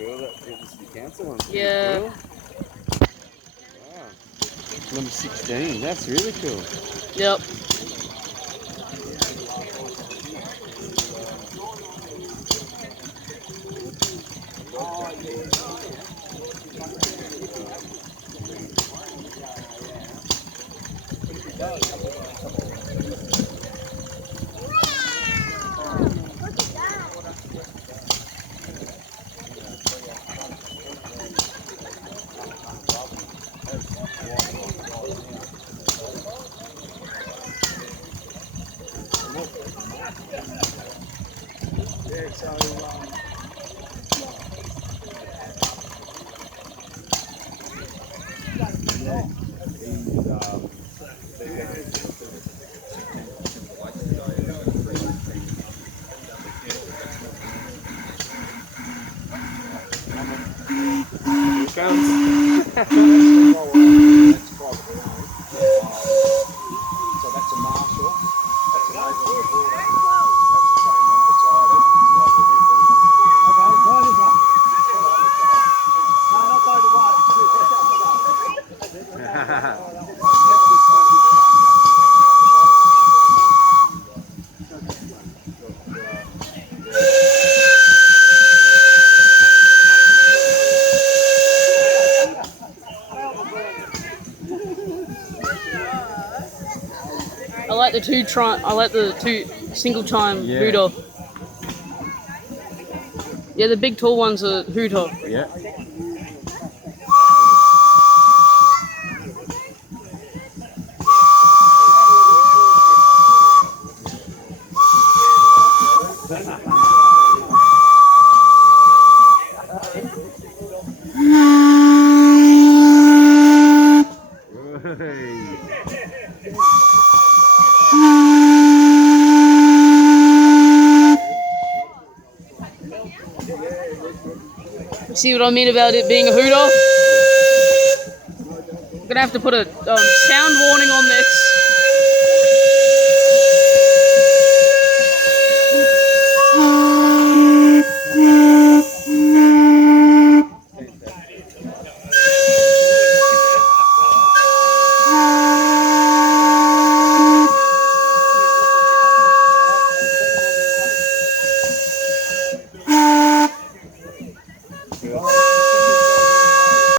cool. That it was the council one. Yeah. Cool. Wow. Number 16. That's really cool. Yep. Yeah, so Here it comes. that's the role. That's privately owned. So that's a Marshall. That's an over on the border. That's the same one beside it. Slightly different. Okay, right is one. No, not by the way. I like the two single chime Yeah. hooter. Yeah, the big tall one's a hooter. Yeah. See what I mean about it being a hooter? I'm gonna have to put a sound warning on this.